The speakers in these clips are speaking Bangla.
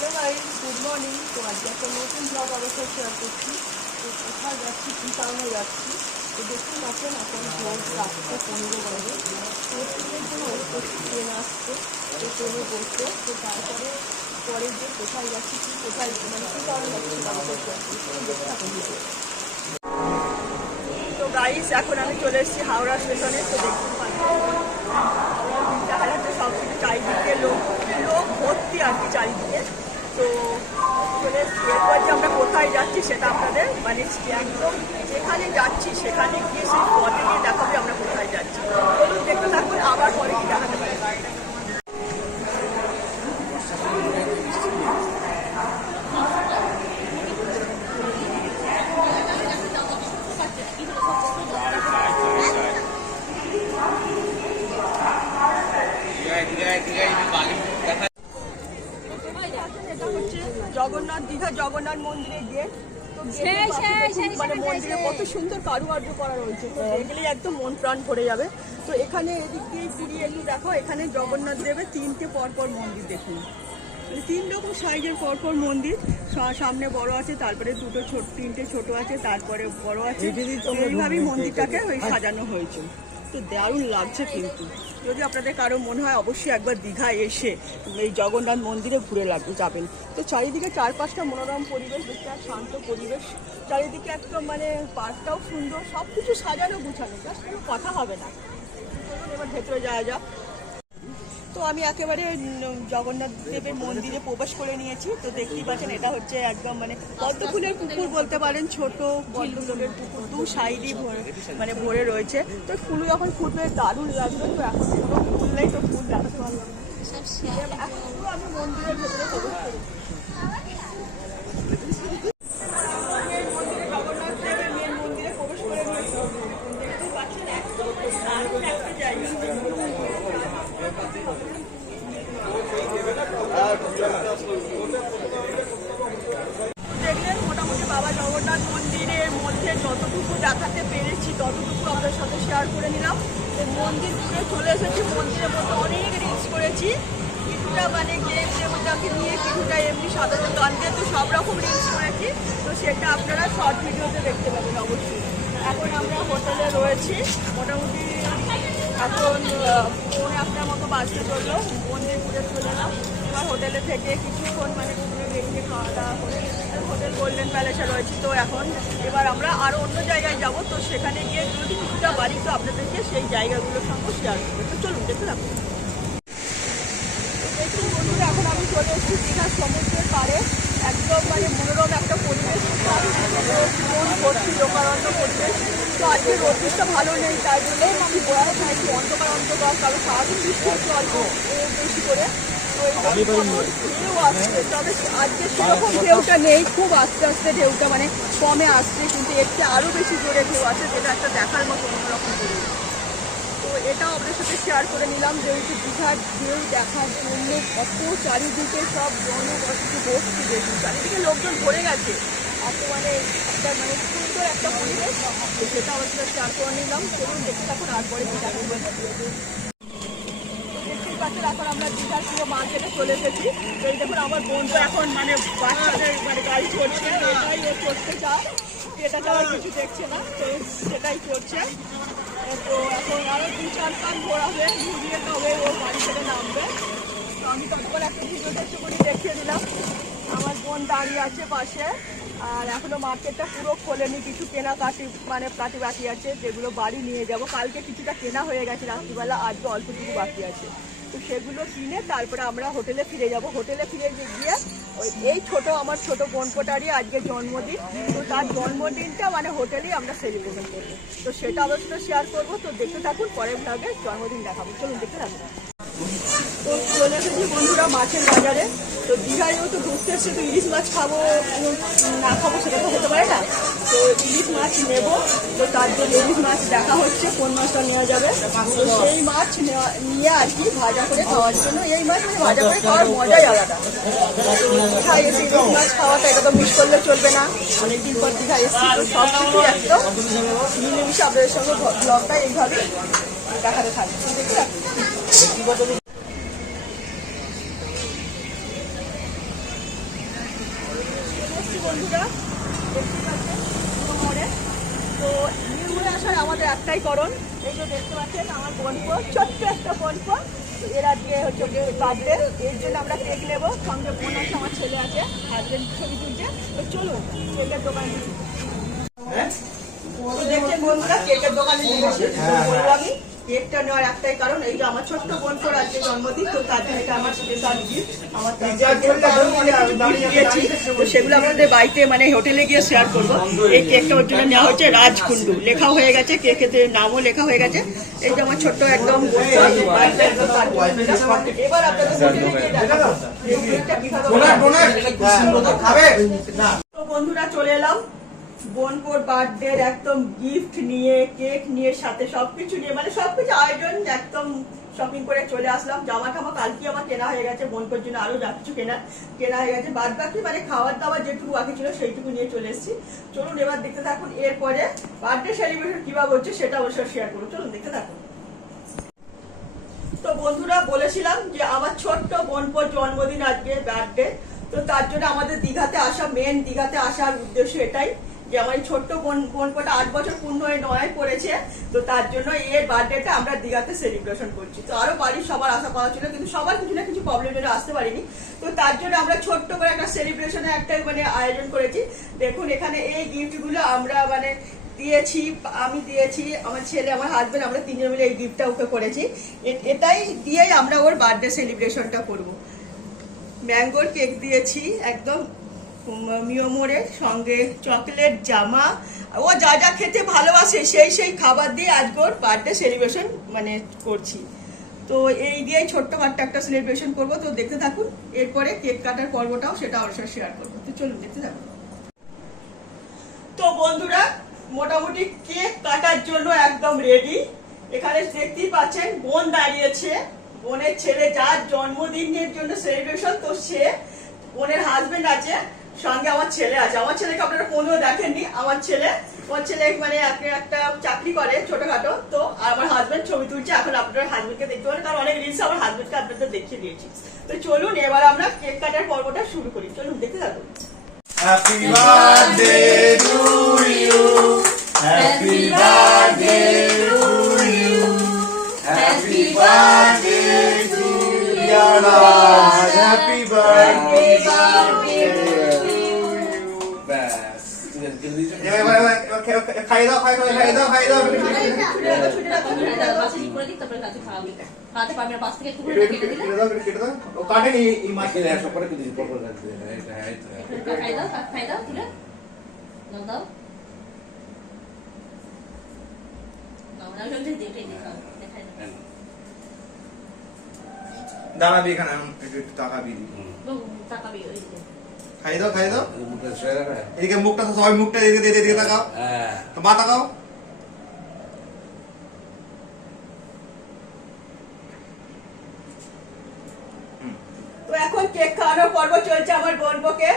Hello guys, good morning. তো আজকে একটা নতুন ব্লগ অবশ্যই শেয়ার করছি। তো কোথায় যাচ্ছি, কী কারণে যাচ্ছি, তো দেখুন পাচ্ছেন এখন ভোর 7:15 বাজে। তো ট্রেনের জন্য ওয়েট করছি, ট্রেন আসছে, তো ট্রেনে বসবো। তো তারপরে পরে যে কোথায় যাচ্ছি, কী কোথায় মানে কী কারণে যাচ্ছি সেটা অবশ্যই শেয়ার করছি। দেখতে থাকুন। তো গাইস এখন আমি চলে এসেছি হাওড়া স্টেশনে। তো দেখতে পাচ্ছি হাওড়া ব্রিজ দেখা যাচ্ছে সব কিছু, চারিদিকে লোক ভর্তি আর কি চারিদিকে। তো চলে এসেছি। এরপর যে আমরা কোথায় যাচ্ছি সেটা আপনাদের মানে একদম যেখানে যাচ্ছি সেখানে গিয়ে সেই পথে গিয়ে দেখাবে আমরা কোথায় যাচ্ছি। চলুন দেখতে থাকুন, আবার পরে কি দেখাতে পারি। জগন্নাথ, দীঘা জগন্নাথ মন্দিরে গিয়ে মানে মন্দিরে কত সুন্দর কারুকার্য করা রয়েছে, তো এগুলি একদম মন প্রাণ ভরে যাবে। তো এখানে এদিক দিয়ে ঘুরিয়ে একটু দেখো, এখানে জগন্নাথ দেবের 3টে পরপর মন্দির দেখুন, 3 রকম সাইজের পরপর মন্দির। সামনে বড় আছে, তারপরে 3টে ছোট আছে, তারপরে বড় আছে। এইভাবেই মন্দিরটাকে সাজানো হয়েছে। তো দারুণ লাগছে। কিন্তু যদি আপনাদের কারো মনে হয় অবশ্যই একবার দীঘায় এসে এই জগন্নাথ মন্দিরে ঘুরে যাবেন। তো চারিদিকে 4-5টা মনোরম পরিবেশ, দেখতে এক শান্ত পরিবেশ, চারিদিকে একদম মানে পার্কটাও সুন্দর, সব কিছু সাজানো গুছানো, জাস্ট কোনো কথা হবে না। চলুন এবার ভেতরে যাওয়া যাক। তো আমি একেবারে জগন্নাথ দেবের মন্দিরে প্রবেশ করে নিয়েছি। তো দেখতেই পাচ্ছেন এটা হচ্ছে একদম মানে পদ্ম ফুলের পুকুর বলতে পারেন, ছোট পদ্ম ফুলের পুকুর, 2 সাইডই মানে ভরে রয়েছে। তো ফুল যখন ফুটবে দারুণ লাগবে। তো এখন কোনো ফুল নেই, তো ফুল দেখাতে পারলাম না। এখন পুরো আমি মন্দিরের ভেতরে প্রবেশ করি। জগন্নাথ দেবের মেন মন্দিরে প্রবেশ করে নিয়েছি। দেখতেই পাচ্ছেন একদম দারুণ একটা জায়গা। দেখলেন মোটামুটি বাবা জগন্নাথ মন্দিরের মধ্যে যতটুকু দেখাতে পেরেছি ততটুকু আপনাদের সাথে শেয়ার করে নিলাম। তো মন্দির ঘুরে চলে এসেছি, মন্দিরের মধ্যে অনেক রিলস করেছি, কিছুটা মানে গেম টেমটাকে নিয়ে, কিছুটা এমনি সাধারণ গান দিয়ে, তো সব রকম রিলস করেছি। তো সেটা আপনারা শর্ট ভিডিওতে দেখতে পাবেন অবশ্যই। এখন আমরা হোটেলে রয়েছি, মোটামুটি এখন 1:15 মতো বাজতে চললো। মন্দির ঘুরে চলে এলাম। এবার হোটেলে থেকে কিছুক্ষণ মানে ঘুরে বেরিয়ে খাওয়া দাওয়া করে হোটেল গোল্ডেন প্যালেসে রয়েছি। তো এখন এবার আমরা আরও অন্য জায়গায় যাব। তো সেখানে গিয়ে যদি কিছুটা বাড়ি, তো আপনাদেরকে সেই জায়গাগুলোর সঙ্গে শেয়ার করবো। তো চলুন দেখতে থাকুন। দেখুন বন্ধুরা, এখন আমি চলে এসেছি দীঘার সমুদ্রের পাড়ে। একদম মানে মনোরম একটা পরিবেশ, মন ভর্তি লোকারণ্য পরিবেশ। তো আজকে রোদটা ভালো নেই, তাই জন্য আমি বয়ায় একটু অন্ধকার, কারণ সারাদিন বৃষ্টি হচ্ছে অল্প বেশি করে। তো ঢেউ আসছে, তবে আজকে সেরকম ঢেউটা নেই, খুব আস্তে আস্তে ঢেউটা মানে কমে আসছে, কিন্তু এতে আরও বেশি জোরে ঢেউ আছে, যেটা একটা দেখার মতো অন্যরকম পরিবেশ। তো এটাও আপনাদের সাথে শেয়ার করে নিলাম, যেহেতু দীঘার ঢেউ দেখার জন্য এত চারিদিকে সব জনবসতি ভর্তি, দেখুন চারিদিকে লোকজন ভরে গেছে, এত মানে একটা মানে সুন্দর একটা পরিবেশ। তো সেটা আমার সাথে শেয়ার করে নিলাম। চলুন দেখতে থাকুন, আর পরে কি দেখাবো। দেখতেই পাচ্ছেন এখন আমরা দীঘার পুরো মার্কেটে চলে এসেছি। তো এই দেখুন আমার বোন তো এখন মানে বাচ্চাদের মানে গাড়ি চড়ছে, এটাই ও চড়তে চায়, এটা চাওয়ার কিছু দেখছে না, তো সেটাই চড়ছে। তো এখন আরও 2-4 কান ঘোরাবে, ঘুরিয়ে তবে ও গাড়ি থেকে নামবে। তো আমি তখন একটা ভিডিওতে একটুখানি দেখিয়ে দিলাম। আমার বোন দাঁড়িয়ে আছে পাশে, আর এখনও মার্কেটটা পুরো খোলেনি, কিছু কেনাকাটি মানে কাটি বাকি আছে, যেগুলো বাড়ি নিয়ে যাব। কালকে কিছুটা কেনা হয়ে গেছে রাত্রিবেলা, আজকে অল্পটুকু বাকি আছে। তো সেগুলো কিনে তারপরে আমরা হোটেলে ফিরে যাব। হোটেলে ফিরে গিয়ে এই আমার ছোট বোনপোটারই আজকে জন্মদিন। তো তার জন্মদিনটা মানে হোটেলেই আমরা সেলিব্রেশন করবো। তো সেটা অবশ্যই শেয়ার করবো। তো দেখতে থাকুন, পরের ভাগে জন্মদিন দেখাবো। চলুন দেখতে থাকুন। তো চলে এসেছি বন্ধুরা মাছের বাজারে। তো দীঘায়ও তো ঘুরতে এসছে, তো ইলিশ মাছ খাবো না খাবো সেটা তো হতে পারে না। তো ইলিশ মাছ নেব, তো তার জন্য ইলিশ মাছ দেখা হচ্ছে কোন মাছটা নেওয়া যাবে। তো সেই মাছ নিয়ে আর কি ভাজা করে খাওয়ার জন্য। এই মাছ মানে ভাজা করে খাওয়ার মজাই আলাদা। দীঘায় এসে ইলিশ মাছ খাওয়াটা এটা তো মিস করলে চলবে না। অনেকদিন পর দীঘায় এসেছি, তো সব কিছুই একদম মিলেমিশে আপনাদের সঙ্গে ব্লগটা এইভাবে দেখাতে থাকবে। দেখতে থাকুন। বন্ধুরা, দেখতে পাচ্ছেন মোড়ে। তো নির্মূলে আসার আমাদের একটাই কারণ, এই যে দেখতে পাচ্ছেন আমার বোনপো, ছোট্ট একটা বোনপো, এর আজকে হচ্ছে বার্থডে। এর জন্য আমরা কেক নেবো, সঙ্গে বোন আছে, আমার ছেলে আছে, হাজবেন্ড ছবি তুলছে। তো চলুন কেকের দোকানে। তো দেখছেন বন্ধুরা, কেকের দোকানে নিয়ে এসে বলবো আমি কেকটা নেওয়ার একটাই কারণ, এই যে আমার ছোট্ট বোনপোর আজকে জন্মদিন, তো তার জন্য এটা আমার স্পেশাল গিফট। আমার দিয়েছি, তো সেগুলো আমাদের বাড়িতে মানে হোটেলে গিয়ে শেয়ার করবো। এই কেকটা ওর জন্য নেওয়া হচ্ছে রাজকুন্ডু, লেখা হয়ে গেছে, কেকেতে নামও লেখা হয়ে গেছে। এই যে আমার ছোট্ট একদম। এবার আপনাদের বন্ধুরা চলে এলাম বোনপোর বার্থডে একদম গিফট নিয়ে, কেক নিয়ে, সাথে সবকিছু নিয়ে, মানে সবকিছু আয়োজন একদম শপিং করে চলে আসলাম। জামা টামা কালকে আমার কেনা হয়ে গেছে, বোনপোর জন্য আরো যা কিছু কেনা হয়ে গেছে। বাদ বাকি মানে খাওয়ার দাওয়ার যেটুকু বাকি ছিল সেইটুকু নিয়ে চলে এসেছি। চলুন এবার দেখতে থাকুন, এরপরে বার্থডে সেলিব্রেশন কিভাবে হচ্ছে সেটা অবশ্যই শেয়ার করবো। চলুন দেখতে থাকুন। তো বন্ধুরা বলেছিলাম যে আমার ছোট্ট বোনপোর জন্মদিন আজকে, বার্থডে। তো তার জন্য আমাদের দীঘাতে আসা, মেন দীঘাতে আসার উদ্দেশ্য এটাই যে আমার ছোট্ট বোনপোটা 8 বছর পূর্ণ হয়ে 9 পড়েছে। তো তার জন্য এর বার্থডেটা আমরা দীঘাতে সেলিব্রেশন করছি। তো আরো বাড়ির সবার আসা পাওয়া ছিল, কিন্তু সবার কিছু না কিছু প্রবলেম জন্য আসতে পারিনি। তো তার জন্য আমরা ছোট্ট করে একটা সেলিব্রেশনের একটা মানে আয়োজন করেছি। দেখুন এখানে এই গিফটগুলো আমরা মানে দিয়েছি, আমি দিয়েছি, আমার ছেলে, আমার হাজবেন্ড, আমরা তিনজন মিলে এই গিফটটা ওকে করেছি। এটাই দিয়েই আমরা ওর বার্থডে সেলিব্রেশনটা করব। ম্যাঙ্গোর কেক দিয়েছি একদম মিয়মোরের, সঙ্গে চকলেট, জামা, ও যা যা খেতে ভালোবাসে সেই খাবার দিয়ে আজকে ওর বার্থডে সেলিব্রেশন মানে করছি। তো এই দিয়েই ছোট্ট মাত্র একটা সেলিব্রেশন করবো। তো দেখতে থাকুন, এরপরে কেক কাটার পর্বটাও সেটা অবশ্যই শেয়ার করবো। তো চলুন দেখতে থাকুন। তো বন্ধুরা মোটামুটি কেক কাটার জন্য একদম রেডি। এখানে দেখতেই পাচ্ছেন বোন দাঁড়িয়েছে, বোনের ছেলে যার জন্মদিনের জন্য সেলিব্রেশন, তো সে, বোনের হাজবেন্ড আছে, সঙ্গে আমার ছেলে আছে। আমার ছেলেকে আপনারা কোনোদিনও দেখেননি। আমার ছেলে মানে একটা চাকরি করে ছোটখাটো। তো আমার হাজবেন্ড ছবি তুলছে, এখন আপনার হাজবেন্ডকে দেখতে পারেন, কারণ অনেক রিলস আমার হাজবেন্ডকে আপনাদের দেখিয়ে দিয়েছি। তো চলুন এবার আমরা কেক কাটার পর্বটা শুরু করি। চলুন দেখতে থাকুন। Happy birthday to you. Happy birthday to you. Happy birthday to your Raj. Happy birthday to you. Bas. খাই দাও। কাটেনি এই মাছ সব করে দিয়েছি পর খাই দাও তুলে দাও দাঁড়াবি এখানে, একটু তাকাবি, খাই দাও এদিকে মুখটা, সবাই মুখটা এদিকে তাকাও, মা তাকাও। তো এখন কেক খাওয়ানোর পর্ব চলছে আমার বোনপোকে,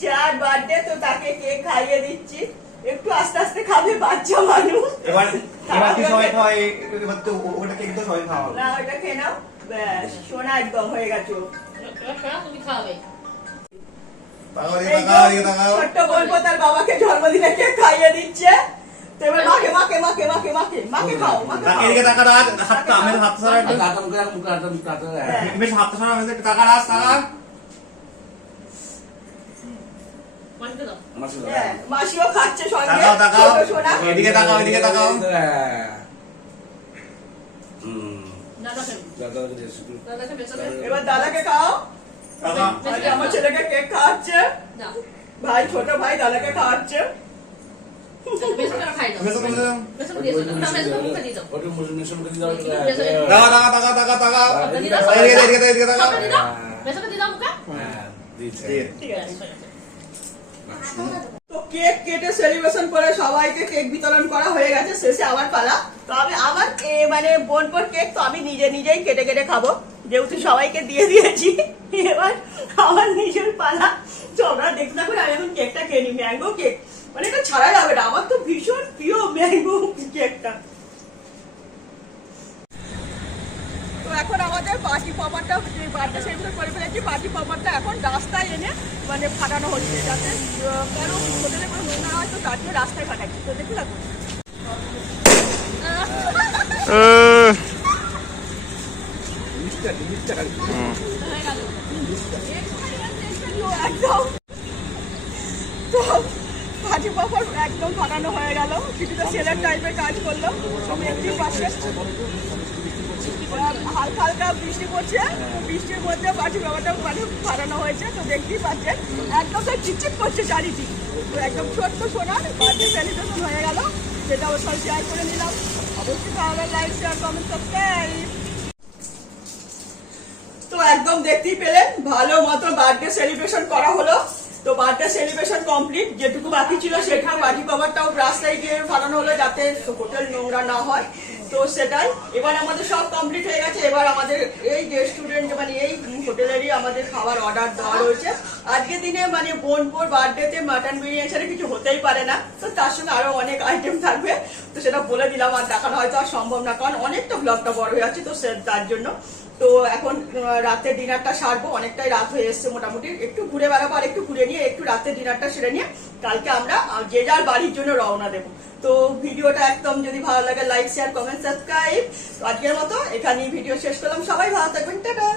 যার বার্থডে, তো তাকে কেক খাইয়ে দিচ্ছি। একটু আস্তে আস্তে খাবে, বাচ্চা মানুষ। এবার কি সবাই খাওয়াই, এবার তো ওটা কেক তো সবাই খাওয়াবো না, ওটা খেয়ে নাও, ব্যাস সোনা একদম হয়ে গেছে। তুমি খাওয়াবে ছোট্ট বোনপো তার বাবাকে জন্মদিনে কেক খাইয়ে দিচ্ছে। তো এবার মাকে খাও, এদিকে টাকা রাখ, হাতটা আমি হাত ছাড়া হাতটা ছাড়া আমি টাকা রাখ, টাকা মাসিও খাচ্ছে সঙ্গে। এদিকে তাকাও, এদিকে তাকাও। এবার দাদাকে খাও। আমার ছেলেকে কেক খাওয়াচ্ছে, ভাই, ছোট ভাই দাদাকে খাওয়াচ্ছে। তো কেক কেটে সেলিব্রেশন করে সবাইকে কেক বিতরণ করা হয়ে গেছে, শেষে আমার পালা। তো আমি আমার মানে বোনপোর কেক তো আমি নিজেই কেটে খাবো, যেহেতু সবাইকে দিয়ে দিয়েছি। এবার আমার নিজের পালা। তো আমরা দেখতে থাকুন, আমি এখন কেকটা খেয়ে নিই। ম্যাঙ্গো কেক মানে এটা ছাড়া যাবে না, আমার তো ভীষণ প্রিয় ম্যাঙ্গো কেকটা। তো এখন আমাদের পার্টি পপারটা যে বার্থডে সেলিব্রেট করে ফেলেছি, পার্টি পপারটা এখন রাস্তায় এনে মানে ফাটানো হচ্ছে, যাতে কারো হোটেলে কোনো নোংরা হয়, তো তার জন্য রাস্তায় ফাটাচ্ছি। তো দেখতে থাকুন। একদম তো পার্টি পপার একদম ফাটানো হয়ে গেল, কিছুটা সেলার টাইপের কাজ করলো। এমনি পাশে হালকা হালকা বৃষ্টি পড়ছে, বৃষ্টির মধ্যে পার্টি পপারটা মানে ফাটানো হয়েছে। তো দেখতেই পাচ্ছেন একদম তো চিকচিক করছে চারিদিক। তো একদম ছোট্ট সোনার বার্থডে সেলিব্রেশন হয়ে গেল, সেটা ওর সব শেয়ার করে নিলাম। অবশ্যই তাহলে লাইক শেয়ার কমেন্ট সাবস্ক্রাইব। তো একদম দেখতেই পেলেন ভালো মতো বার্থডে সেলিব্রেশন করা হলো। তো বার্থডে সেলিব্রেশন কমপ্লিট, যেটুকু বাকি ছিল সেটুকু পার্টি পাওয়ারটাও রাস্তায় গিয়ে ফাটানো হলো, যাতে হোটেল নোংরা না হয়। তো সেটাই, এবার আমাদের সব কমপ্লিট হয়ে গেছে। এবার আমাদের এই রেস্টুরেন্ট মানে এই হোটেলেরই আমাদের খাবার অর্ডার দেওয়া রয়েছে। আজকের দিনে মানে বোনপুর বার্থডেতে মাটন বিরিয়ানি ছাড়া কিছু হতেই পারে না, তো তার সঙ্গে আরো অনেক আইটেম থাকবে। তো সেটা বলে দিলাম, আর দেখানো হয়তো আর সম্ভব না, কারণ অনেকটা ব্লগটা বড় হয়ে যাচ্ছে, তো তার জন্য। তো এখন রাতে ডিনারটা সারবো, অনেকটাই রাত হয়ে এসছে মোটামুটি। একটু ঘুরে বেড়াবো, আর একটু ঘুরে নিয়ে একটু রাতে ডিনারটা সেরে নিয়ে কালকে আমরা যে যার বাড়ির জন্য রওনা দেবো। তো ভিডিওটা একদম যদি ভালো লাগে লাইক শেয়ার কমেন্ট সাবস্ক্রাইব। তো আজকের মতো এখানেই ভিডিও শেষ করলাম। সবাই ভালো থাকবেন, টাটা।